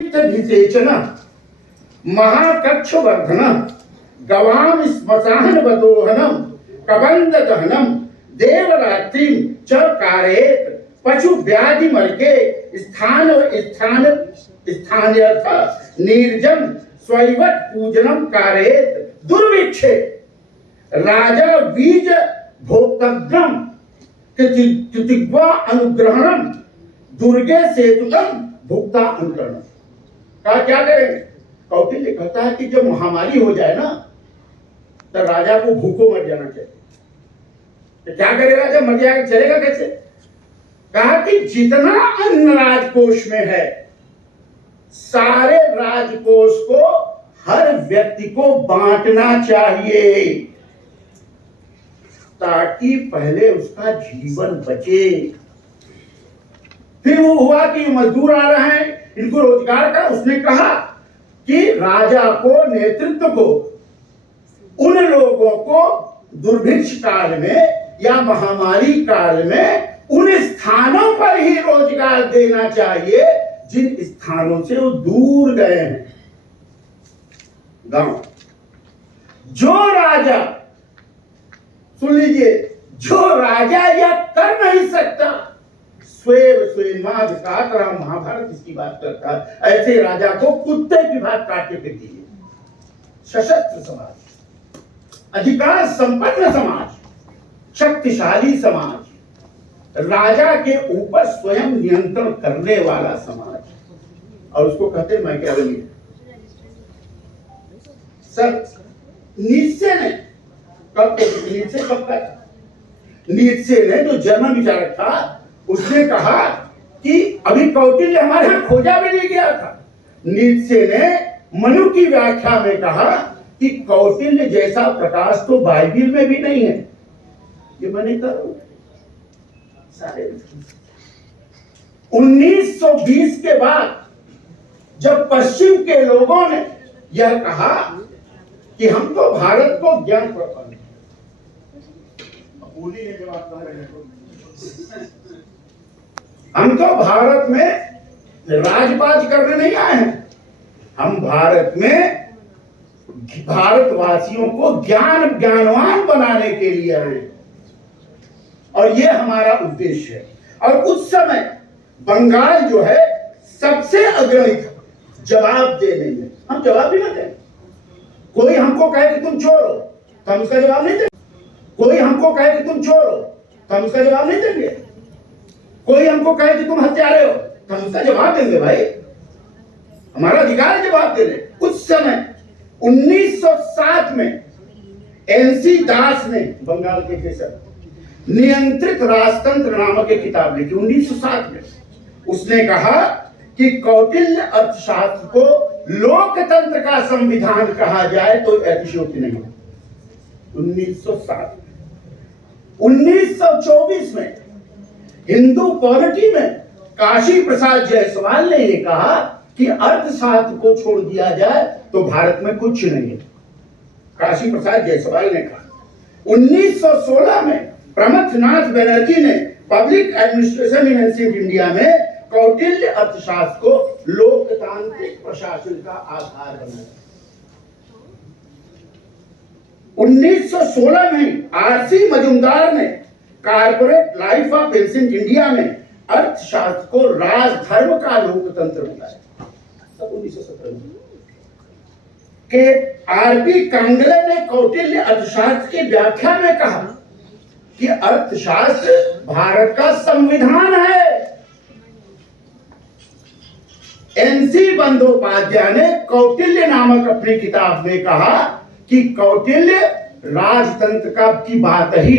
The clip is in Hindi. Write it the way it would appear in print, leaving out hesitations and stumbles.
विसेचन महाकक्ष वर्धन गवाम श्मशान वदोहनम कबंद दहनम देवरात्रि च कारयेत पशु व्याधि मर्गे स्थान स्थान स्थान्यर्थ निर्जन स्वैवत पूजनम कारयेत दुर्भिक्षे राजा बीज भोक्तव्यम कृतिग्वा अनुग्रहणम दुर्गे सेतुकम भुक्ता अनुकरण का क्या करेंगे। कौटिल्य कहता है कि जब महामारी हो जाए ना तो राजा को भूखों मर जाना चाहिए। तो क्या करेगा जब मर जाएगा, चलेगा कैसे। कहा कि जितना अन्न राजकोष में है सारे राजकोष को हर व्यक्ति को बांटना चाहिए ताकि पहले उसका जीवन बचे। फिर वो हुआ कि मजदूर आ रहे हैं, इनको रोजगार का, उसने कहा कि राजा को नेतृत्व को उन लोगों को दुर्भिक्ष काल में या महामारी काल में उन स्थानों पर ही रोजगार देना चाहिए जिन स्थानों से वो दूर गए हैं। गांव जो राजा, सुन लीजिए, जो राजा यह कर नहीं सकता स्वयं महाभारत इसकी बात करता है, ऐसे राजा को कुत्ते की भांति काटे पे दिए। सशस्त्र समाज, अधिकार संपन्न समाज, शक्तिशाली समाज, राजा के ऊपर स्वयं नियंत्रण करने वाला समाज, और उसको कहते हैं मैकियावेली। सर नीत्शे ने नीत्शे ने जो जर्मन विचारक था उसने कहा कि अभी कौटिल्य हमारे यहां खोजा भी नहीं गया था। नीत्शे ने मनु की व्याख्या में कहा कि कौटिल्य जैसा प्रकाश तो बाइबिल में भी नहीं है। ये मैंने कहा सारे 1920 के बाद जब पश्चिम के लोगों ने यह कहा कि हम तो भारत को ज्ञान प्रदान, हम तो भारत में राजपाज करने नहीं आए हैं, हम भारत में भारतवासियों को ज्ञानवान बनाने के लिए आए हैं और ये हमारा उद्देश्य है। और उस समय बंगाल जो है सबसे अग्रणी था जवाब देने में। हम जवाब भी ना दें। कोई हमको कहे कि तुम चोर हो तो हम उसका जवाब नहीं देंगे। कोई हमको कहे कि तुम चोर हो तो हम उसका जवाब नहीं देंगे। कोई हमको कहे कि तुम हत्यारे हो तो हम उसका जवाब देंगे। भाई हमारा अधिकार है जवाब देने। उस समय 1907 में एनसी दास ने बंगाल के केसर नियंत्रित राजतंत्र नामक एक किताब लिखी 1907 में। उसने कहा कि कौटिल्य अर्थशास्त्र को लोकतंत्र का संविधान कहा जाए तो अतिशयोक्ति नहीं। 1907 1924 में हिंदू पॉलिटी में काशी प्रसाद जायसवाल ने यह कहा कि अर्थशास्त्र को छोड़ दिया जाए तो भारत में कुछ नहीं है। काशी प्रसाद जायसवाल ने कहा। 1916 में प्रमथनाथ बनर्जी ने public administration in ancient India में कौटिल्य अर्थशास्त्र को लोकतांत्रिक प्रशासन का आधार बनाया। 1916 में आरसी मजुमदार ने corporate life of ancient India में अर्थशास्त्र को राजधर्म का लोकतंत्र बताया। 1917 में के आरपी कांगले ने कौटिल्य अर्थशास्त्र की व्याख्या में कहा कि अर्थशास्त्र भारत का संविधान है। एनसी बंदोपाध्याय ने कौटिल्य नामक अपनी किताब में कहा कि कौटिल्य राजतंत्र का की बात ही नहीं।